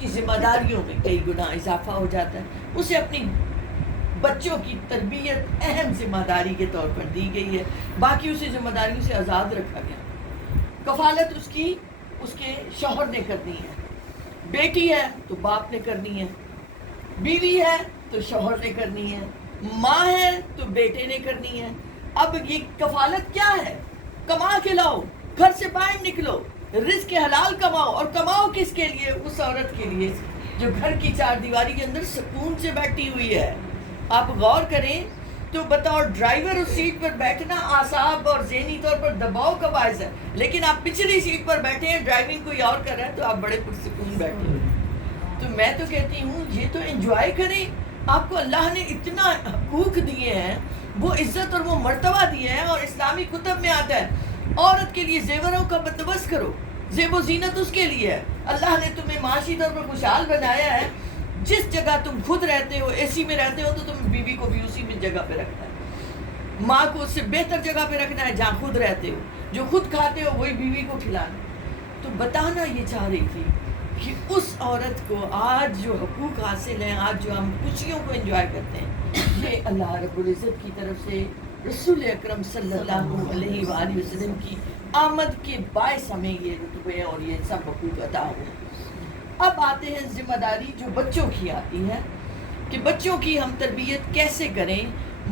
کی ذمہ داریوں میں کئی گنا اضافہ ہو جاتا ہے. اسے اپنی بچوں کی تربیت اہم ذمہ داری کے طور پر دی گئی ہے، باقی اسے ذمہ داریوں سے آزاد رکھا گیا. کفالت اس کے شوہر نے کرنی ہے، بیٹی ہے تو باپ نے کرنی ہے، بیوی ہے تو شوہر نے کرنی ہے، ماں ہے تو بیٹے نے کرنی ہے. اب یہ کفالت کیا ہے؟ کما کے لاؤ، گھر سے باہر نکلو، رزق حلال کماؤ. اور کماؤ کس کے لیے؟ اس عورت کے لیے جو گھر کی چار دیواری کے اندر سکون سے بیٹھی ہوئی ہے. آپ غور کریں تو بطور ڈرائیور اس سیٹ پر بیٹھنا اعصاب اور ذہنی طور پر دباؤ کا باعث ہے، لیکن آپ پچھلی سیٹ پر بیٹھے ہیں، ڈرائیونگ کوئی اور کر رہا ہے تو آپ بڑے پرسکون بیٹھے ہیں. تو میں تو کہتی ہوں یہ تو انجوائے کریں. آپ کو اللہ نے اتنا حقوق دیے ہیں، وہ عزت اور وہ مرتبہ دیے ہیں، اور اسلامی کتب میں آتا ہے عورت کے لیے زیوروں کا بندوبست کرو. زیب و زینت اس کے لیے ہے. اللہ نے تمہیں معاشی طور پر خوشحال بنایا ہے. جس جگہ تم خود رہتے ہو، اے سی میں رہتے ہو، تو تم بیوی کو بھی اسی میں جگہ پہ رکھنا ہے، ماں کو اس سے بہتر جگہ پہ رکھنا ہے جہاں خود رہتے ہو. جو خود کھاتے ہو وہی بیوی کو کھلانا. تو بتانا یہ چاہ رہی تھی کہ اس عورت کو آج جو حقوق حاصل ہیں، آج جو ہم خوشیوں کو انجوائے کرتے ہیں، یہ اللہ رب العزت کی طرف سے رسول اکرم صلی اللہ علیہ وآلہ وسلم کی آمد کے باعث ہمیں یہ رتبے اور یہ سب حقوق عطا ہوئے. اب آتے ہیں ذمہ داری جو بچوں کی آتی ہے کہ بچوں کی ہم تربیت کیسے کریں.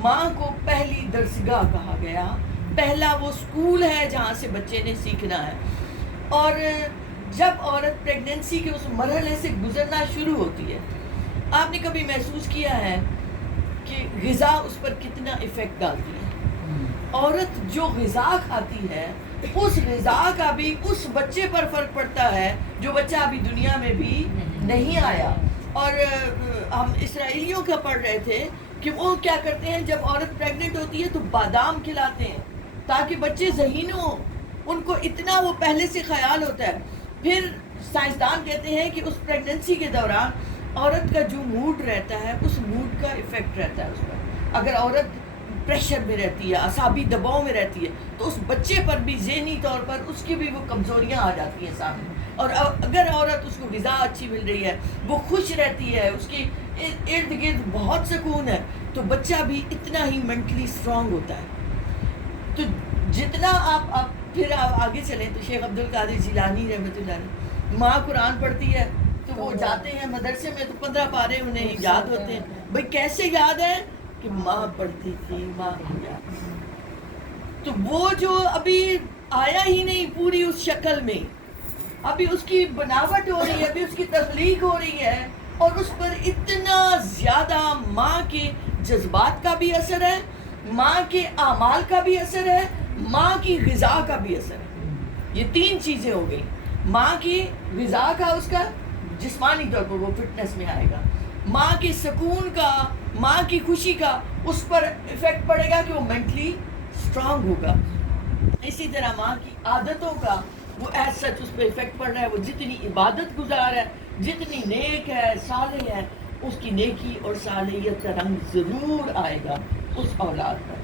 ماں کو پہلی درسگاہ کہا گیا. پہلا وہ اسکول ہے جہاں سے بچے نے سیکھنا ہے. اور جب عورت پریگننسی کے اس مرحلے سے گزرنا شروع ہوتی ہے، آپ نے کبھی محسوس کیا ہے کہ غذا اس پر کتنا افیکٹ ڈالتی ہے؟ عورت جو غذا کھاتی ہے اس غذا کا بھی اس بچے پر فرق پڑتا ہے جو بچہ ابھی دنیا میں بھی نہیں آیا. اور ہم اسرائیلیوں کا پڑھ رہے تھے کہ وہ کیا کرتے ہیں، جب عورت پریگننٹ ہوتی ہے تو بادام کھلاتے ہیں تاکہ بچے ذہین ہوں. ان کو اتنا وہ پہلے سے خیال ہوتا ہے. پھر سائنسدان کہتے ہیں کہ اس پریگننسی کے دوران عورت کا جو موڈ رہتا ہے اس موڈ کا افیکٹ رہتا ہے اس پر. اگر عورت پریشر میں رہتی ہے، اعصابی دباؤ میں رہتی ہے، تو اس بچے پر بھی ذہنی طور پر اس کی بھی وہ کمزوریاں آ جاتی ہیں سامنے. اور اگر عورت اس کو غذا اچھی مل رہی ہے، وہ خوش رہتی ہے، اس کی ارد گرد بہت سکون ہے، تو بچہ بھی اتنا ہی مینٹلی اسٹرانگ ہوتا ہے. تو جتنا آپ پھر آپ آگے چلیں تو شیخ عبد القادر جیلانی رحمۃ اللہ علیہ، ماں قرآن پڑھتی ہے تو وہ جاتے ہیں مدرسے میں تو 15 پارے انہیں یاد ہوتے ہیں. بھئی کیسے یاد ہے؟ کہ ماں پڑھتی تھی، ماں کی یاد. تو وہ جو ابھی آیا ہی نہیں پوری اس شکل میں، ابھی اس کی بناوٹ ہو رہی ہے، ابھی اس کی تخلیق ہو رہی ہے، اور اس پر اتنا زیادہ ماں کے جذبات کا بھی اثر ہے، ماں کے اعمال کا بھی اثر ہے، ماں کی غذا کا بھی اثر ہے. یہ 3 چیزیں ہو گئی. ماں کی غذا کا، اس کا جسمانی طور پر وہ فٹنس میں آئے گا. ماں کے سکون کا، ماں کی خوشی کا اس پر افیکٹ پڑے گا کہ وہ مینٹلی اسٹرانگ ہوگا. اسی طرح ماں کی عادتوں کا وہ ایز سچ اس پہ افیکٹ پڑ رہا ہے. وہ جتنی عبادت گزار ہے، جتنی نیک ہے، صالح ہے، اس کی نیکی اور صالحیت کا رنگ ضرور آئے گا اس اولاد پر.